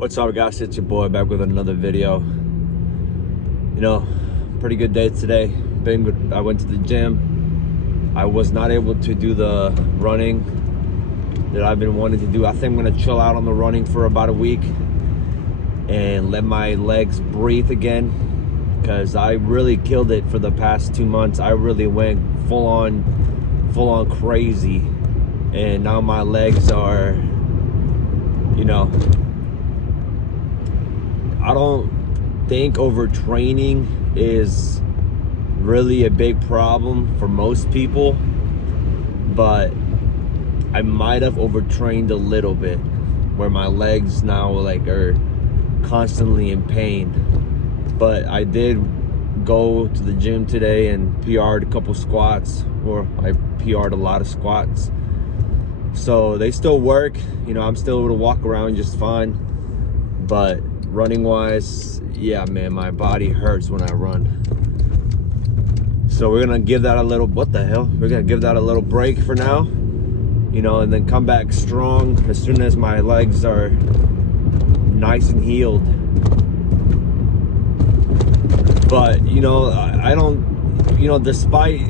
What's up, guys? It's your boy back with another video. Pretty good day today. I went to the gym. I was not able to do the running that I've been wanting to do. I think I'm gonna chill out on the running for about a week and let my legs breathe again, because I really killed it for the past 2 months. I really went full on crazy, and now my legs are, I don't think overtraining is really a big problem for most people, but I might have overtrained a little bit, where my legs now are constantly in pain. But I did go to the gym today and PR'd a couple squats, or I PR'd a lot of squats. So they still work. I'm still able to walk around just fine, but running wise, yeah, man, my body hurts when I run. So we're gonna give that a little, we're gonna give that a little break for now, and then come back strong as soon as my legs are nice and healed. But I don't, despite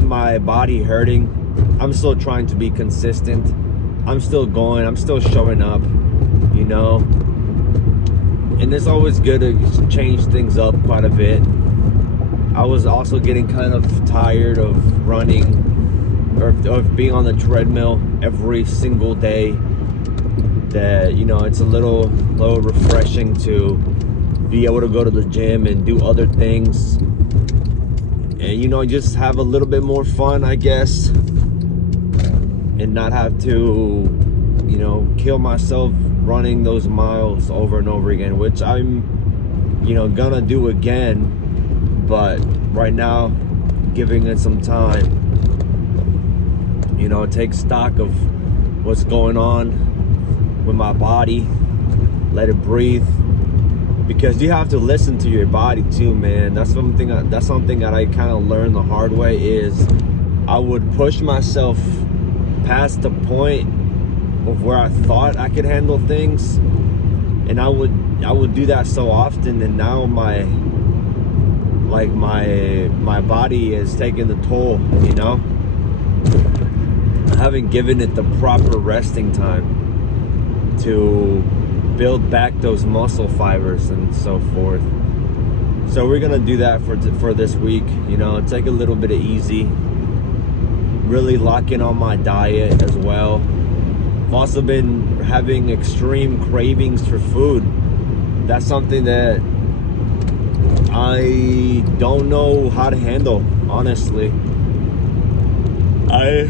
my body hurting, I'm still trying to be consistent. I'm still going, I'm still showing up, and it's always good to change things up quite a bit. I was also getting kind of tired of running, or of being on the treadmill every single day. That it's a little refreshing to be able to go to the gym and do other things, and just have a little bit more fun, I guess, and not have to kill myself running those miles over and over again, which I'm gonna do again. But right now, giving it some time, take stock of what's going on with my body, let it breathe, because you have to listen to your body too, man. That's something that I kind of learned the hard way. Is I would push myself past the point of where I thought I could handle things, and I would do that so often, and now my body is taking the toll. I haven't given it the proper resting time to build back those muscle fibers and so forth. So we're gonna do that for this week. Take a little bit of easy, really lock in on my diet as well. I've also been having extreme cravings for food. That's something that I don't know how to handle, honestly. I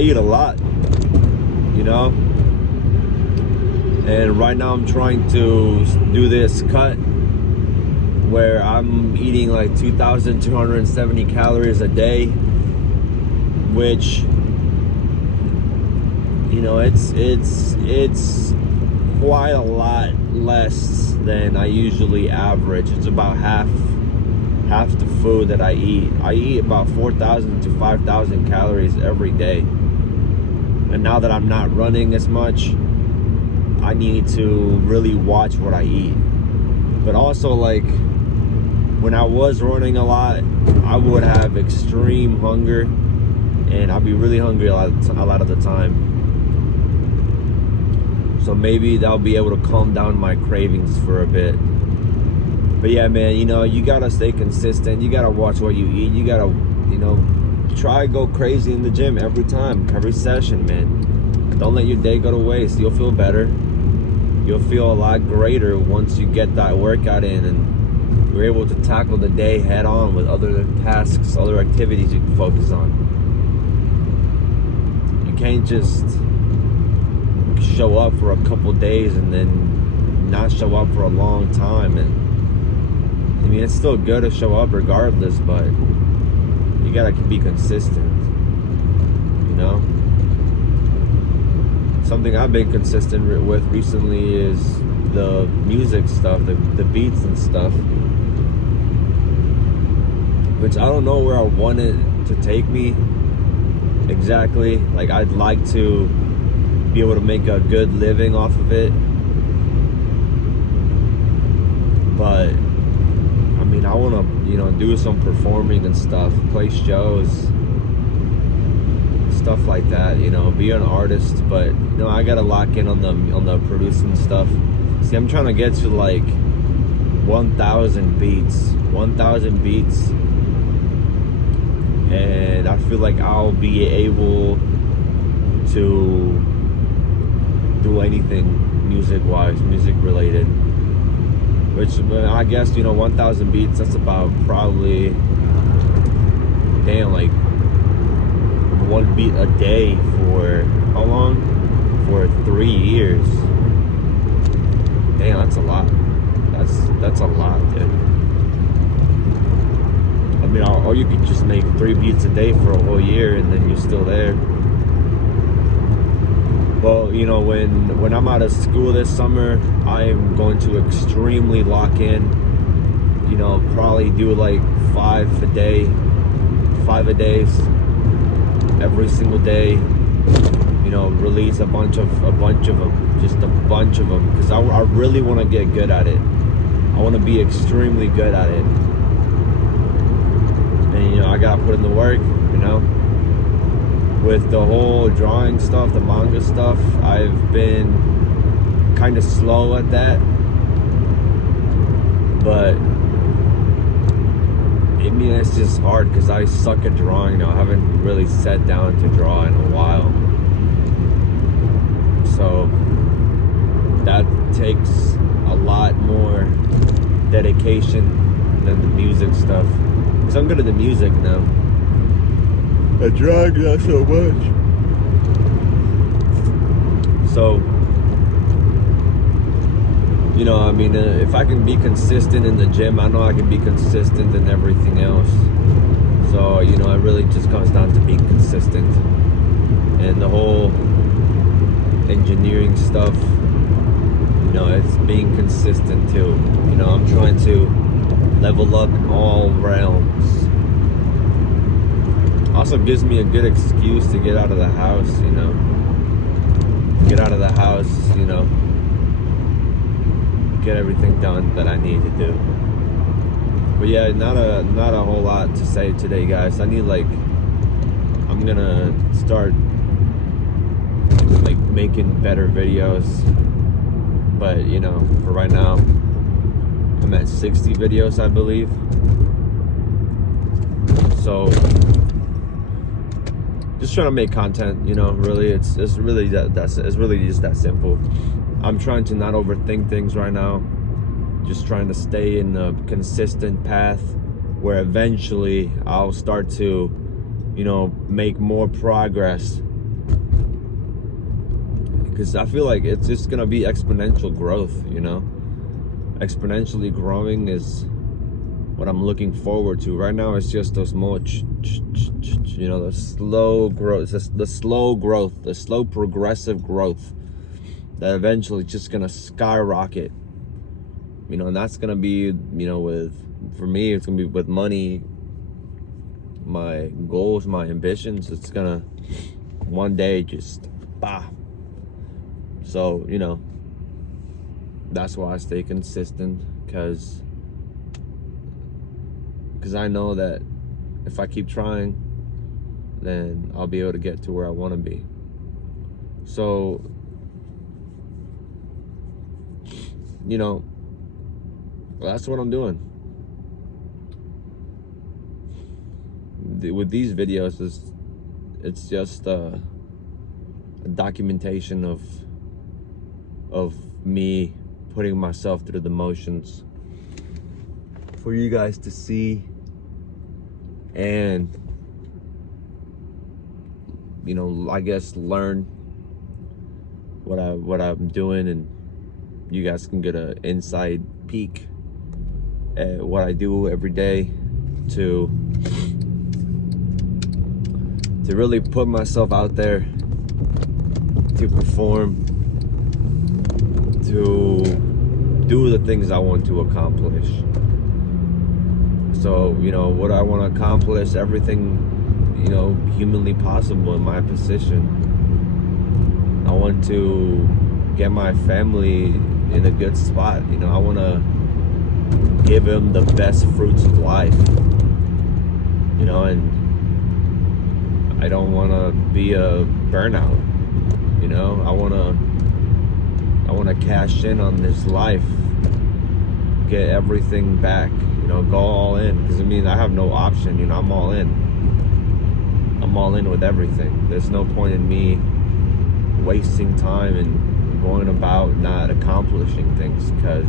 eat a lot, and right now I'm trying to do this cut where I'm eating like 2,270 calories a day, which it's quite a lot less than I usually average. It's about half the food that I eat. I eat about 4,000 to 5,000 calories every day, and now that I'm not running as much, I need to really watch what I eat. But also, when I was running a lot, I would have extreme hunger, and I'd be really hungry a lot of the time. So maybe that'll be able to calm down my cravings for a bit. But yeah, man, you gotta stay consistent. You gotta watch what you eat. You gotta, try to go crazy in the gym every time, every session, man. Don't let your day go to waste. You'll feel better. You'll feel a lot greater once you get that workout in, and you're able to tackle the day head on with other tasks, other activities you can focus on. You can't just show up for a couple days and then not show up for a long time. And it's still good to show up regardless, but you gotta be consistent. Something I've been consistent with recently is the music stuff, the beats and stuff, which I don't know where I want it to take me exactly. I'd like to be able to make a good living off of it. But I mean, I want to, do some performing and stuff, play shows, stuff like that, be an artist. But I gotta lock in on the producing stuff. See, I'm trying to get to like 1,000 beats, and I feel like I'll be able to do anything music related. Which I guess 1,000 beats. That's about probably like one beat a day for how long? For 3 years. Damn, that's a lot. That's a lot, dude. I mean, or you could just make 3 beats a day for a whole year, and then you're still there. Well, when I'm out of school this summer, I am going to extremely lock in. Probably do like 5 a day, every single day. Release a bunch of them, because I really want to get good at it. I want to be extremely good at it, and I gotta put in the work. With the whole drawing stuff, the manga stuff, I've been kind of slow at that. But I mean, it's just hard because I suck at drawing now. I haven't really sat down to draw in a while. So that takes a lot more dedication than the music stuff. Because I'm good at the music now. I drag that so much. So, if I can be consistent in the gym, I know I can be consistent in everything else. So, it really just comes down to being consistent. And the whole engineering stuff, it's being consistent too. I'm trying to level up in all realms. Also gives me a good excuse to get out of the house, get everything done that I need to do. But yeah, not a whole lot to say today, guys. I'm gonna start making better videos. But for right now, I'm at 60 videos, I believe. So just trying to make content, really. It's really it's really just that simple. I'm trying to not overthink things right now. Just trying to stay in a consistent path where eventually I'll start to, make more progress. Because I feel like it's just gonna be exponential growth, Exponentially growing is what I'm looking forward to. Right now it's just those more the slow growth, the slow progressive growth that eventually just gonna skyrocket. And that's gonna be, for me, it's gonna be with money, my goals, my ambitions. It's gonna one day just bah. So, that's why I stay consistent, because I know that if I keep trying, then I'll be able to get to where I want to be. So, that's what I'm doing. With these videos, it's just a documentation of me putting myself through the motions for you guys to see, and I guess learn what I'm doing, and you guys can get an inside peek at what I do every day to really put myself out there, to perform, to do the things I want to accomplish. So, what I want to accomplish, everything, humanly possible in my position. I I want to get my family in a good spot. You know, I want to give them the best fruits of life. You know, and I don't want to be a burnout. You know, I want to cash in on this life, get everything back. You know, go all in, because I mean, I have no option. You know, I'm all in. I'm all in with everything. There's no point in me wasting time and going about not accomplishing things, because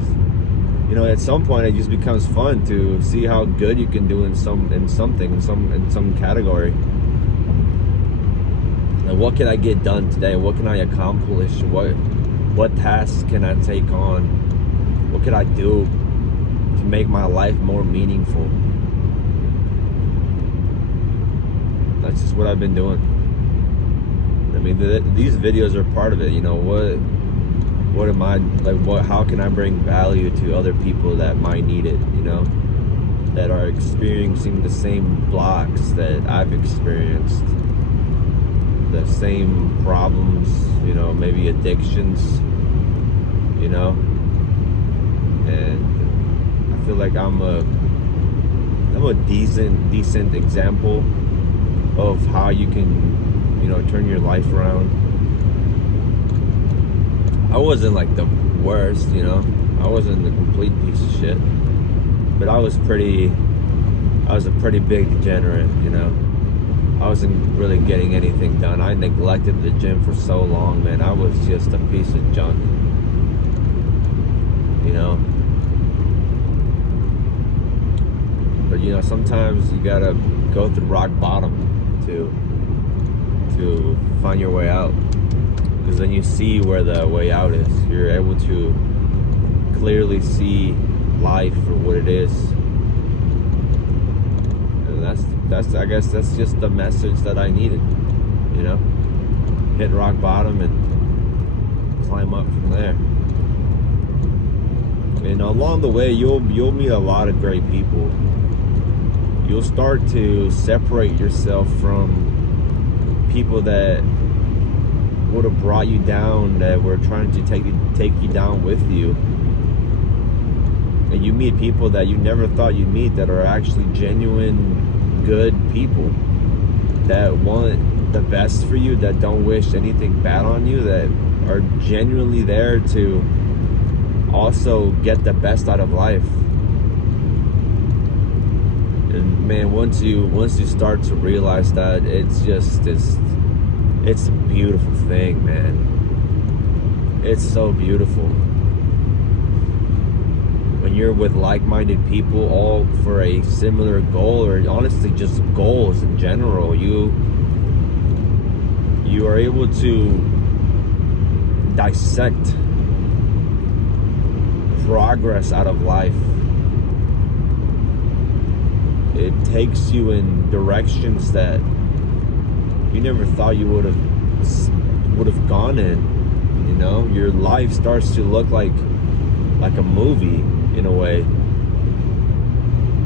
you know, at some point it just becomes fun to see how good you can do in some category. And what can I get done today? What can I accomplish? What tasks can I take on? What can I do to make my life more meaningful? That's just what I've been doing. I mean, these videos are part of it. You know, what am I like? How can I bring value to other people that might need it? You know, that are experiencing the same blocks that I've experienced, the same problems. You know, maybe addictions. You know, and I feel like I'm a decent example of how you can, you know, turn your life around. I wasn't like the worst, you know. I wasn't a complete piece of shit, but I was a pretty big degenerate, you know. I wasn't really getting anything done. I neglected the gym for so long, man. I was just a piece of junk, you know. But you know, sometimes you gotta go through rock bottom to find your way out, because then you see where the way out is. You're able to clearly see life for what it is, and that's I guess that's just the message that I needed. You know, hit rock bottom and climb up from there. And along the way, you'll meet a lot of great people. You'll start to separate yourself from people that would have brought you down, that were trying to take you down with you. And you meet people that you never thought you'd meet, that are actually genuine, good people, that want the best for you, that don't wish anything bad on you, that are genuinely there to also get the best out of life. And man, once you start to realize that, it's a beautiful thing, man. It's so beautiful when you're with like-minded people, all for a similar goal, or honestly just goals in general. You are able to dissect progress out of life. It takes you in directions that you never thought you would have gone in. You know, your life starts to look like a movie in a way.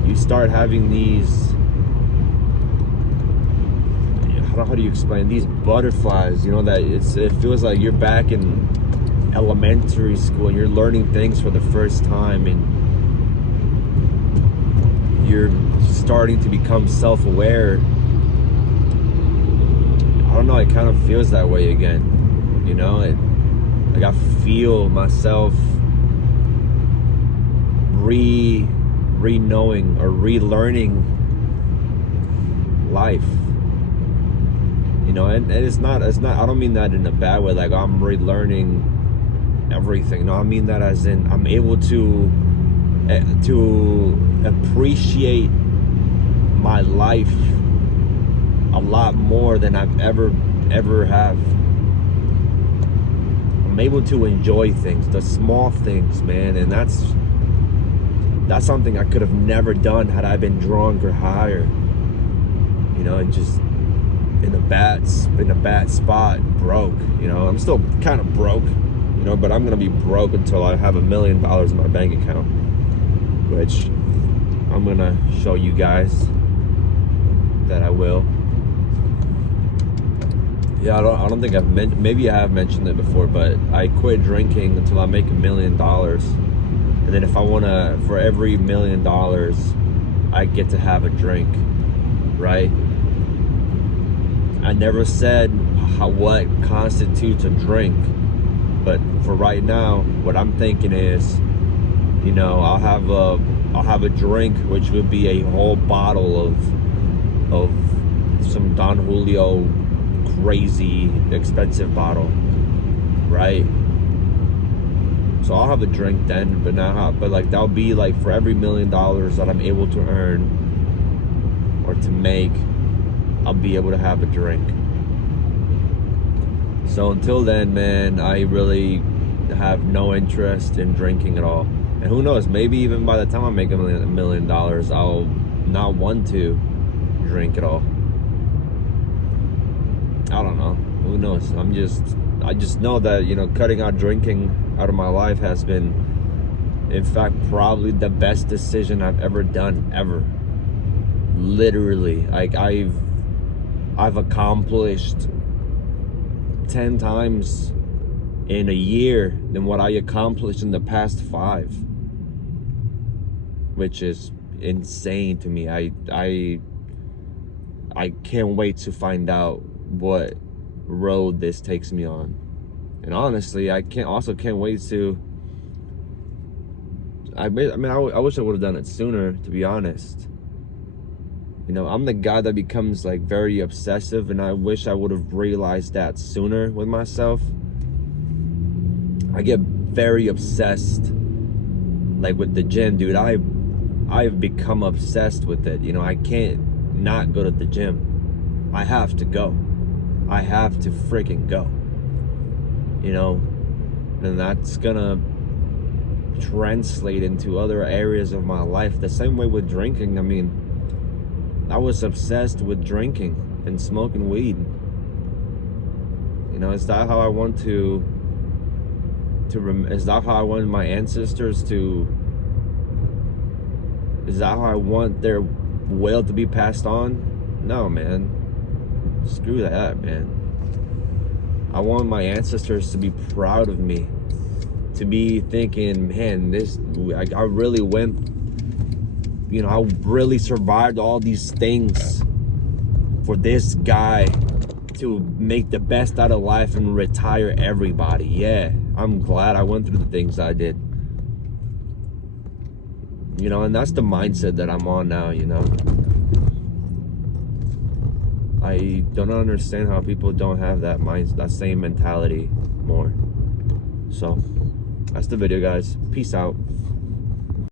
You start having these, how do you explain, these butterflies, you know, that it feels like you're back in elementary school and you're learning things for the first time, and you're starting to become self-aware. I don't know, it kind of feels that way again, you know. Like I feel myself re-knowing or relearning life, you know. And it's not, I don't mean that in a bad way, like I'm relearning everything. No, I mean that as in I'm able to appreciate my life a lot more than I've ever have. I'm able to enjoy things, the small things, man, and that's something I could have never done had I been drunk or higher, you know, and just in a bad spot, broke. You know, I'm still kind of broke, you know, but I'm gonna be broke until I have $1 million in my bank account, which I'm gonna show you guys that I will. Yeah, I don't think I've maybe I have mentioned it before, but I quit drinking until I make $1 million. And then if I want to, for every $1 million, I get to have a drink, right? I never said what constitutes a drink, but for right now, what I'm thinking is, you know, I'll have a drink, which would be a whole bottle of some Don Julio crazy expensive bottle, right? So I'll have a drink then, but like that'll be like for every $1 million that I'm able to earn or to make, I'll be able to have a drink. So until then, man, I really have no interest in drinking at all. And who knows, maybe even by the time I make $1 million, I'll not want to drink at all. I don't know. Who knows? I just know that, you know, cutting out drinking out of my life has been, in fact, probably the best decision I've ever done, ever. Literally, like I've accomplished 10 times in a year than what I accomplished in the past 5, which is insane to me. I can't wait to find out what road this takes me on. And honestly, I can't wait to, I wish I would have done it sooner, to be honest. You know, I'm the guy that becomes like very obsessive, and I wish I would have realized that sooner with myself. I get very obsessed, like with the gym, dude. I've become obsessed with it. You know, I can't not go to the gym. I have to go. I have to freaking go. You know, and that's gonna translate into other areas of my life. The same way with drinking. I mean, I was obsessed with drinking and smoking weed. You know, is that how I want is that how I want my ancestors to, is that how I want their will to be passed on? No, man. Screw that, man. I want my ancestors to be proud of me, to be thinking, man, I really went, you know, I really survived all these things for this guy to make the best out of life and retire everybody. Yeah, I'm glad I went through the things I did. You know, and that's the mindset that I'm on now, you know. I don't understand how people don't have that same mentality more. So, that's the video, guys. Peace out.